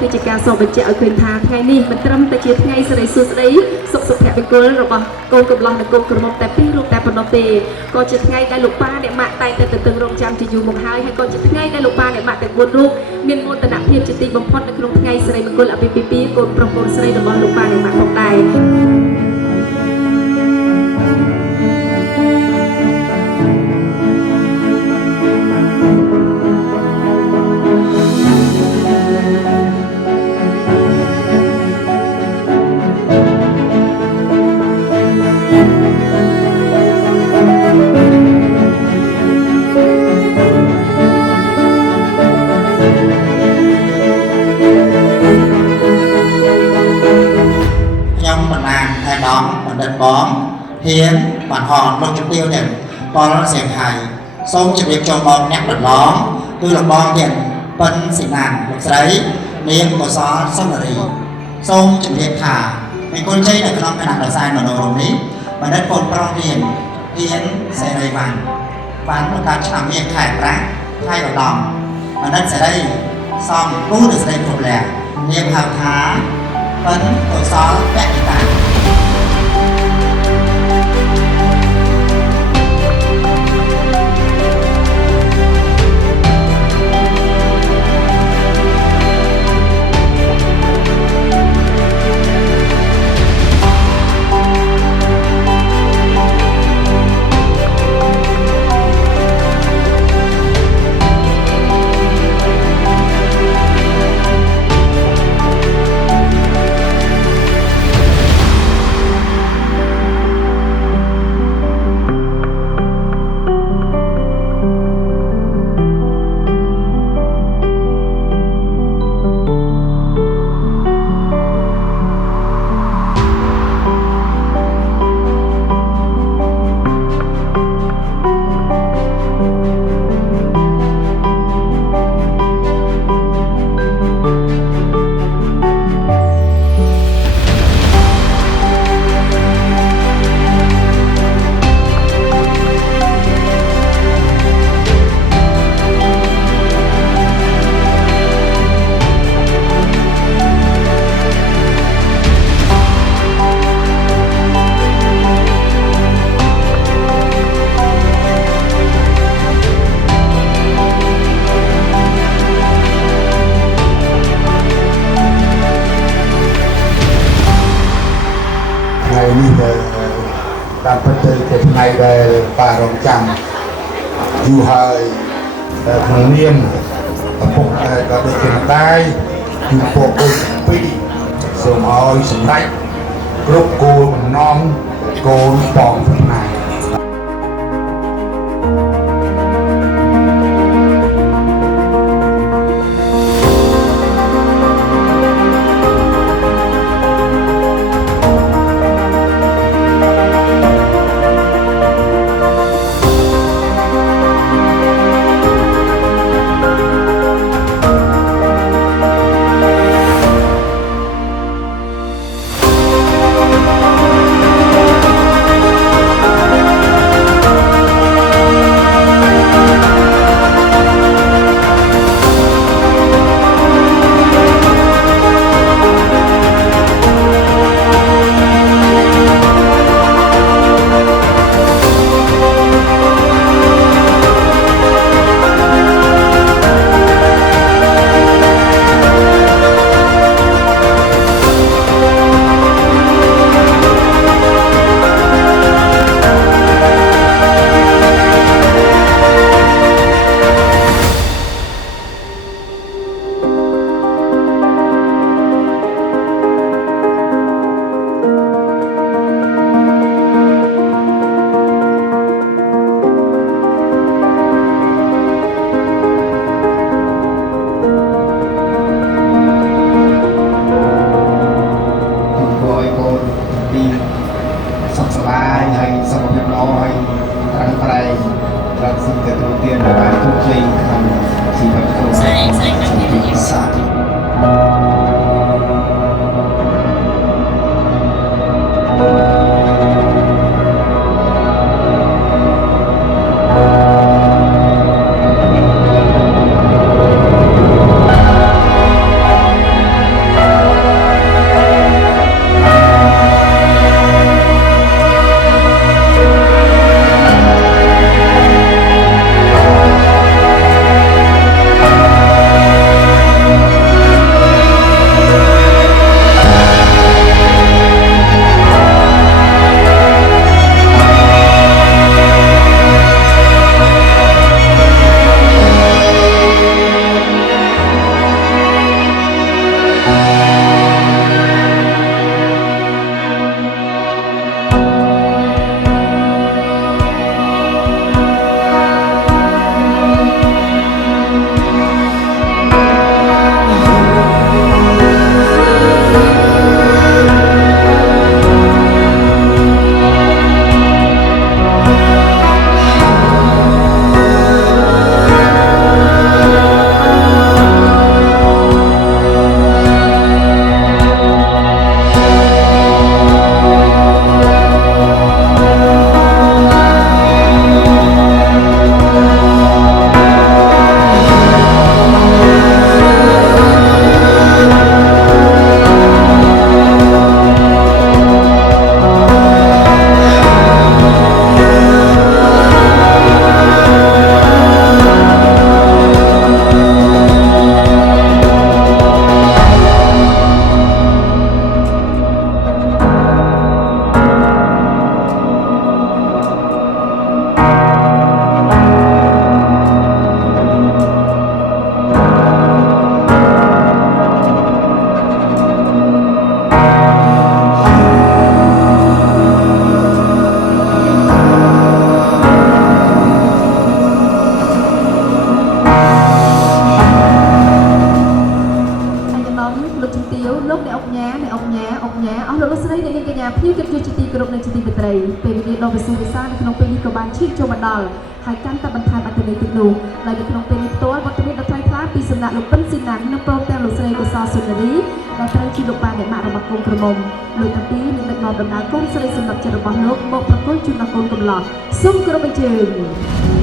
គឺជាការសងបញ្ជាក់ឲ្យឃើញថាថ្ងៃនេះមិនត្រឹមតែជាថ្ងៃសិរីសួស្តីសុខសុភមង្គលរបស់កូនកំឡោះនិងកូនក្រមុំតែពីររូបតែប៉ុណ្ណោះទេក៏ជាថ្ងៃដែលលោកប៉ាអ្នកម៉ាក់តែងតែទន្ទឹងរង់ចាំជាយូរមកហើយក៏ជាថ្ងៃដែលលោកប៉ាអ្នកម៉ាក់ទាំង4រូបមានមោទនភាពជាទីបំផុតនៅក្នុងថ្ងៃសិរីមង្គលអាពាហ៍ពិពាហ៍កូនប្រុសកូនស្រីរបស់លោកប៉ាអ្នកម៉ាក់ផងដែរបងហ៊ានបានហត់លោកជំទាវទាំងបងសៀងថៃសូមជម្រាបចូលបងអ្នកបន្លងគឺលោកបងទៀតប៉ិនស៊ីណានលោកស្រីនាងកុសលសុនារីសូមជម្រាបថាមានគុណជ័យនៅក្នុងគណៈប្រសាយមនោរម្យនេះបណ្ឌិតកូនប្រុសរៀនហ៊ានសេរីវ៉ាន់បានប្រកាសឆ្នាំមាសខែប្រាក់ខែឧត្តមបណ្ឌិតសេរីសំគូឬស្រីគ្រប់លះនាមហៅថាប៉ិនកុសលពៈតាតាមពិតទៅជាថ្ងៃដែលប៉ារងចាំយូរហើយក្នុងនាមឪពុកក៏ដូចជាម្ដាយគឺពួកកូនពីរសូមឲ្យសម្ដេចគ្រប់គោលបំណងកូនបងផ្នែក ឈានចូលមកដល់ហើយកាន់តែបន្ថែមអត្ថន័យទឹកនោះដោយនៅក្នុងពេលនេះផ្ទាល់វត្តមានដ៏ថ្លៃថ្លាពីសំណាក់លោកប៉ិនស៊ីណាំងនិងព្រមទាំងលោកស្រីកុសលសុនារីដែលត្រូវជាលោកប៉ាអ្នកម៉ាក់របស់កូនក្រមុំលោកទាំងពីរនឹងដឹកនាំដំណើរកូនស្រីសម្រាប់ចិត្តរបស់លោកមកប្រគល់ជូនដល់កូនកំឡោះសូមគោរពអញ្ជើញ